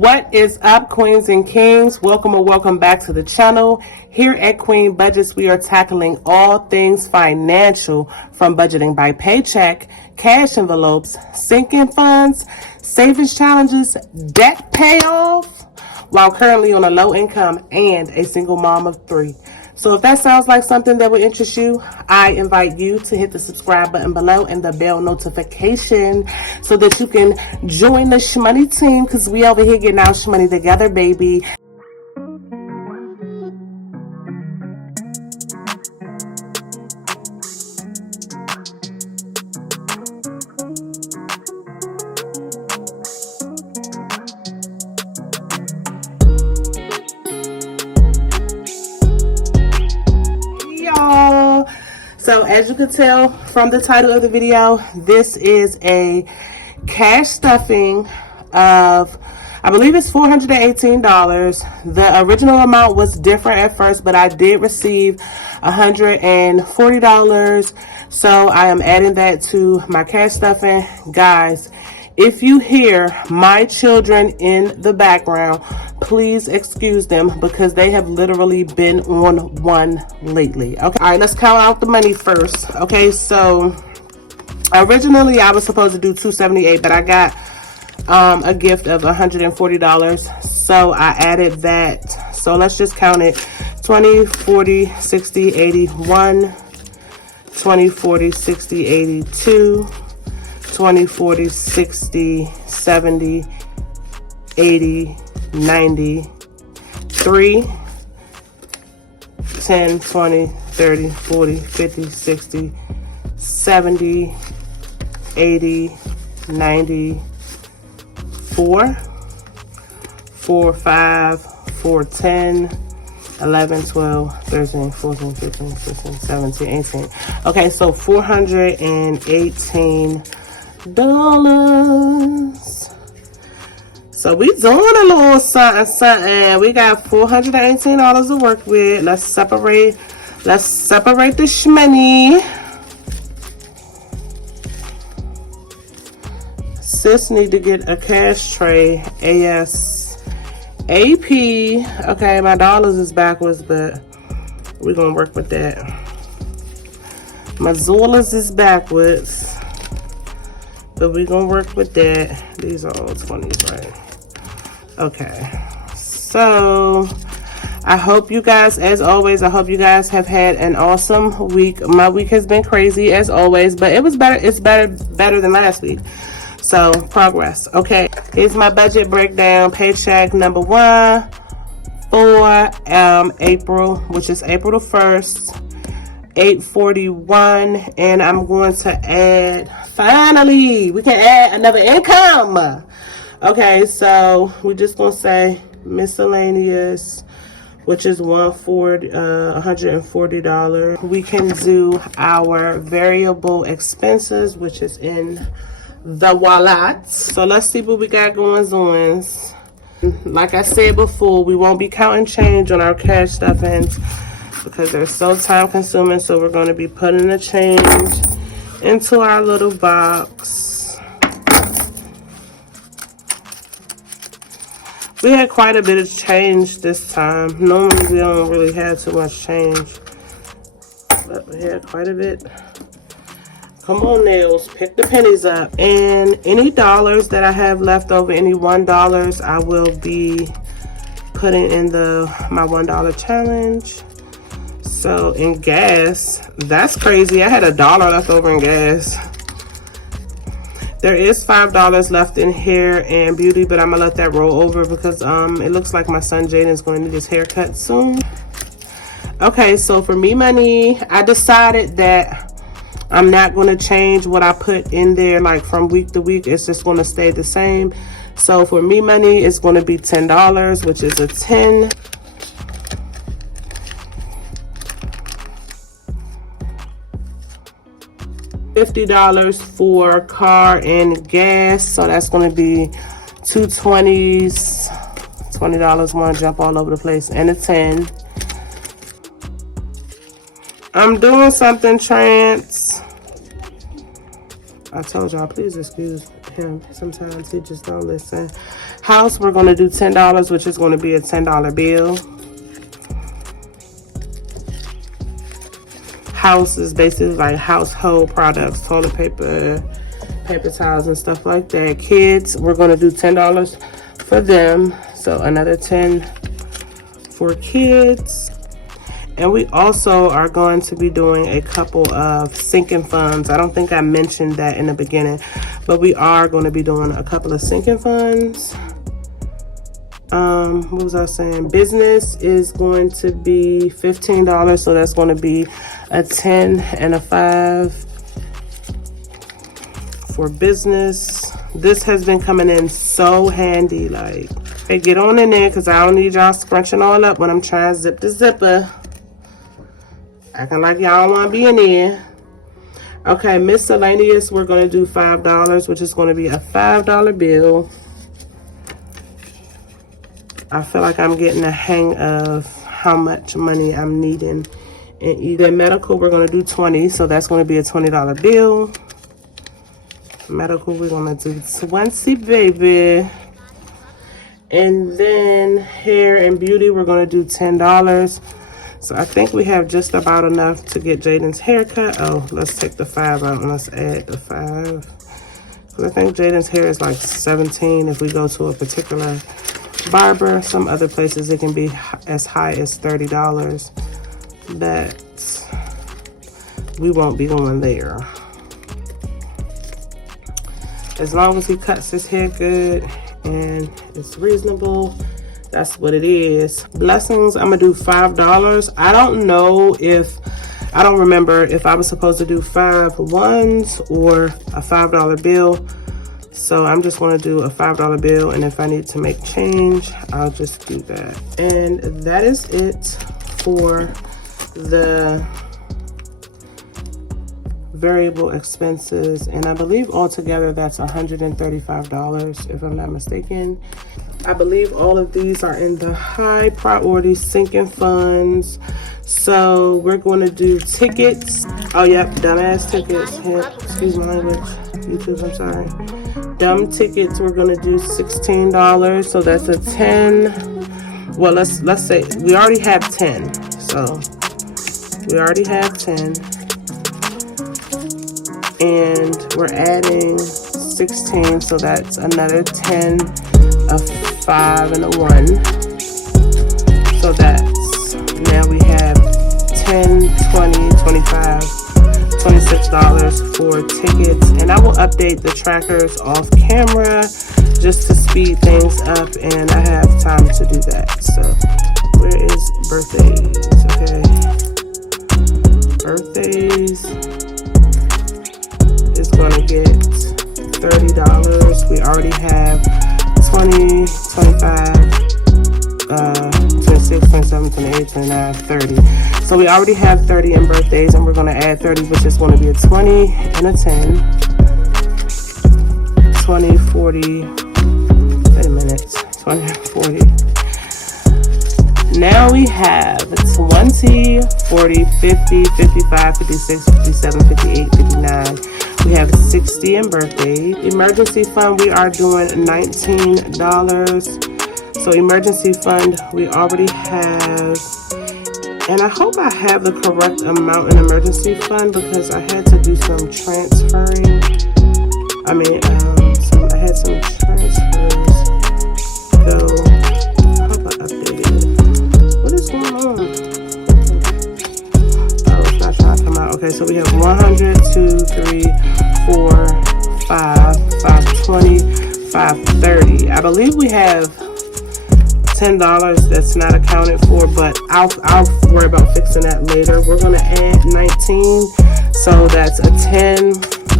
What is up, queens and kings? Welcome or welcome back to the channel. Here at Queen Budgets, we are tackling all things financial, from budgeting by paycheck, cash envelopes, sinking funds, savings challenges, debt payoff, while currently on a low income and a single mom of 3. So if that sounds like something that would interest you, I invite you to hit the subscribe button below and the bell notification so that you can join the shmoney team, because we over here getting our shmoney together, baby. So as you can tell from the title of the video, this is a cash stuffing of, I believe it's $418. The original amount was different at first, but I did receive $140. So I am adding that to my cash stuffing. Guys, if you hear my children in the background, please excuse them because they have literally been on one lately. Okay, all right, let's count out the money first. Okay, so originally I was supposed to do $278, but I got a gift of $140, so I added that. So let's just count it: 20, 40, 60, 81, 20, 40, 60, 82, 20, 40, 60, 70, 80, 90, 3, 10, 20, 30, 40, 50, 60, 70, 80, 90, 4, 4, 5, 4, 10, 11, 12, 13, 14, 15, 16, 17, 18. Okay, so $418. So we doing a little something. We got $418 to work with. Let's separate the shmoney. Sis need to get a cash tray ASAP. Okay, my dollars is backwards, but we're gonna work with that. My dollars is backwards, but we're gonna work with that. These are all 20s, right? Okay, so I hope you guys, as always, I hope you guys have had an awesome week. My week has been crazy as always, but it was better. It's better than last week. So progress. Okay, here's my budget breakdown. Paycheck number 1 for April, which is April the 1st, $841, and I'm going to add. Finally, we can add another income. Okay, so we're just gonna say miscellaneous, which is $140. We can do our variable expenses, which is in the wallet. So let's see what we got going on. Like I said before, we won't be counting change on our cash stuffings because they're so time consuming. So we're going to be putting the change into our little box. We had quite a bit of change this time. Normally we don't really have too much change, but we had quite a bit. Come on, nails, pick the pennies up. And any dollars that I have left over, any $1, I will be putting in my $1 challenge. So in gas, that's crazy. I had $1 left over in gas. There is $5 left in hair and beauty, but I'm gonna let that roll over because it looks like my son Jaden is going to need his haircut soon. Okay, so for me money, I decided that I'm not going to change what I put in there like from week to week. It's just going to stay the same. So for me money, it's going to be $10, which is a 10. $50 for car and gas, so that's going to be 2 20s. $20 want to jump all over the place, and a 10. I'm doing something trans. I told y'all, please excuse him. Sometimes he just don't listen. House, we're going to do $10, which is going to be a $10 bill. House is basically like household products, toilet paper, paper towels, and stuff like that. Kids, we're going to do $10 for them. So another 10 for kids. And we also are going to be doing a couple of sinking funds. I don't think I mentioned that in the beginning, but we are going to be doing a couple of sinking funds. What was I saying? Business is going to be $15, so that's going to be a 10 and a 5 for business. This has been coming in so handy. Like, hey, get on in there, because I don't need y'all scrunching all up when I'm trying to zip the zipper. Acting like y'all want to be in there. Okay, miscellaneous, we're going to do $5, which is going to be a $5 bill. I feel like I'm getting a hang of how much money I'm needing. And either medical, we're going to do 20, so that's going to be a $20 bill. Medical, we're going to do 20, baby. And then hair and beauty, we're going to do $10. So I think we have just about enough to get Jaden's haircut. Oh, let's take the 5 out and let's add the 5. Because I think Jaden's hair is like 17 if we go to a particular barber. Some other places it can be as high as $30. That we won't be going there. As long as he cuts his hair good and it's reasonable, that's what it is. Blessings, I'm gonna do $5. I don't remember if I was supposed to do 5 ones or a $5 bill. So I'm just gonna do a $5 bill, and if I need to make change, I'll just do that. And that is it for the variable expenses, and I believe altogether that's $135 if I'm not mistaken. I believe all of these are in the high priority sinking funds. So we're going to do tickets. Oh yep, dumbass tickets. Excuse my language, YouTube, I'm sorry. Dumb tickets, we're going to do $16, so that's a 10. Well, let's say we already have 10, so we already have 10, and we're adding 16, so that's another 10, a 5, and a 1. So that's, now we have 10, 20, 25, $26 for tickets. And I will update the trackers off camera just to speed things up, and I have time to do that. So where is birthdays? Okay, birthdays is gonna get $30. We already have 20, 25, 26, 27, 28, 29, 30. So we already have 30 in birthdays, and we're going to add 30, which is going to be a 20 and a 10. 20, 40, wait a minute, 20, 40. Now we have 20, 40, 50, 55, 56, 57, 58, 59. We have 60 in birthday. Emergency fund, we are doing $19. So emergency fund, we already have, and I hope I have the correct amount in emergency fund because I had to do some transferring. I had some transfers. So I hope I updated it. What is going on? Oh, it's not trying to come out. Okay, so we have 100, 2, 3, 4, 5, 520, 530. I believe we have $10 that's not accounted for, but I'll worry about fixing that later. We're going to add 19, so that's a 10,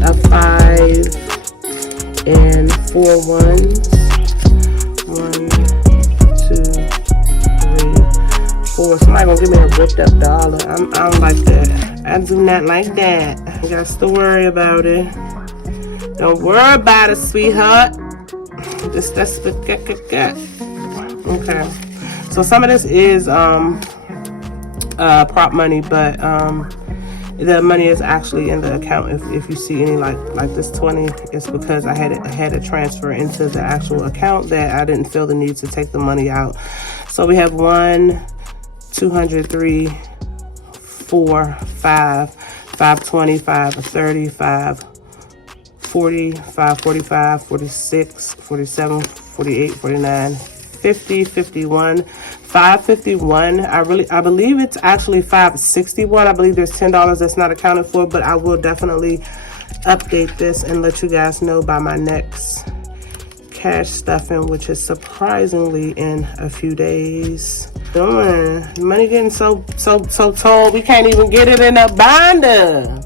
a 5, and 4 ones. 1, 2, 3, 4. Somebody gonna give me a ripped up dollar. I don't like that. I do not like that. I got to worry about it. Don't worry about it, sweetheart. Just that's the okay. So some of this is prop money, but the money is actually in the account. If you see any like this 20, it's because I had to transfer into the actual account that I didn't feel the need to take the money out. So we have 1, 203, 4, 5, 525, 30, 5, 40, 545, 46, 47, 48, 49, 50, 51, 551. I believe it's actually 561. I believe there's $10 that's not accounted for, but I will definitely update this and let you guys know by my next cash stuffing, which is surprisingly in a few days. Money getting so tall, we can't even get it in a binder.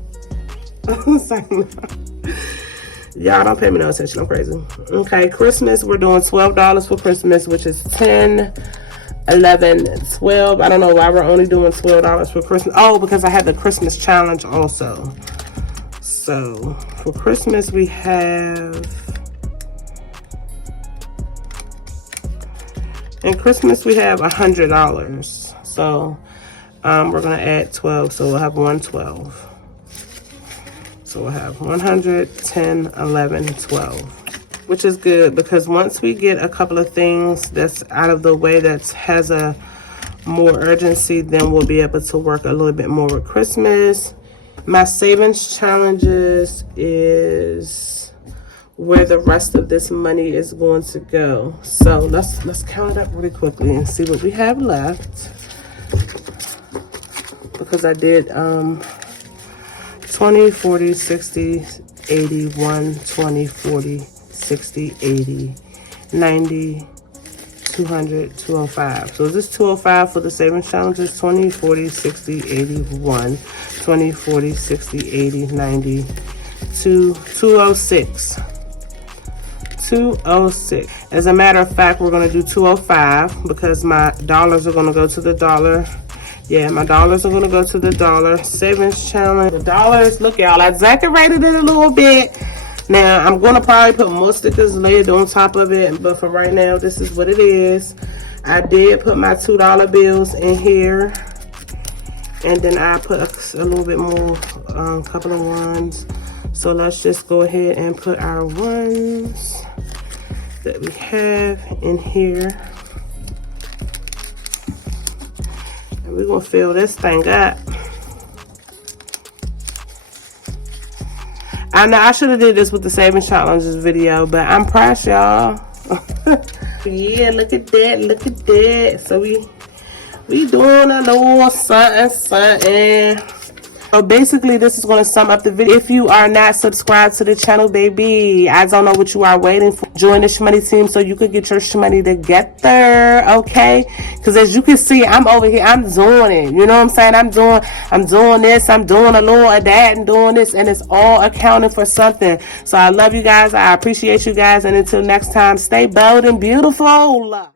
Y'all don't pay me no attention, I'm crazy. Okay, Christmas, we're doing $12 for Christmas, which is 10, 11, 12. I don't know why we're only doing $12 for Christmas. Oh, because I had the Christmas challenge also. So for Christmas we have, in Christmas we have $100. So we're gonna add 12, so we'll have 112. So we'll have 100, 10, 11, 12, which is good because once we get a couple of things that's out of the way that has a more urgency, then we'll be able to work a little bit more with Christmas. My savings challenges is where the rest of this money is going to go. So let's count it up really quickly and see what we have left, because I did 20, 40, 60, 80, 1, 20, 40, 60, 80, 90, 200, 205. So is this 205 for the savings challenges? 20, 40, 60, 80, 1, 20, 40, 60, 80, 90, 206. 206. As a matter of fact, we're going to do 205 because my dollars are going to go to the dollar. Yeah, my dollars are going to go to the dollar savings challenge. The dollars, look y'all, I decorated it a little bit. Now, I'm going to probably put more stickers laid on top of it, but for right now, this is what it is. I did put my $2 bills in here, and then I put a little bit more, couple of ones. So let's just go ahead and put our ones that we have in here. And we're gonna fill this thing up. I know I should have did this with the savings challenges video, but I'm proud, y'all. Yeah, look at that, look at that. So we doing a little something. So basically, this is going to sum up the video. If you are not subscribed to the channel, baby, I don't know what you are waiting for. Join the Shmoney team so you could get your Shmoney together, okay? Because as you can see, I'm over here, I'm doing it. You know what I'm saying? I'm doing this, I'm doing a little of that and doing this, and it's all accounting for something. So I love you guys. I appreciate you guys. And until next time, stay bold and beautiful.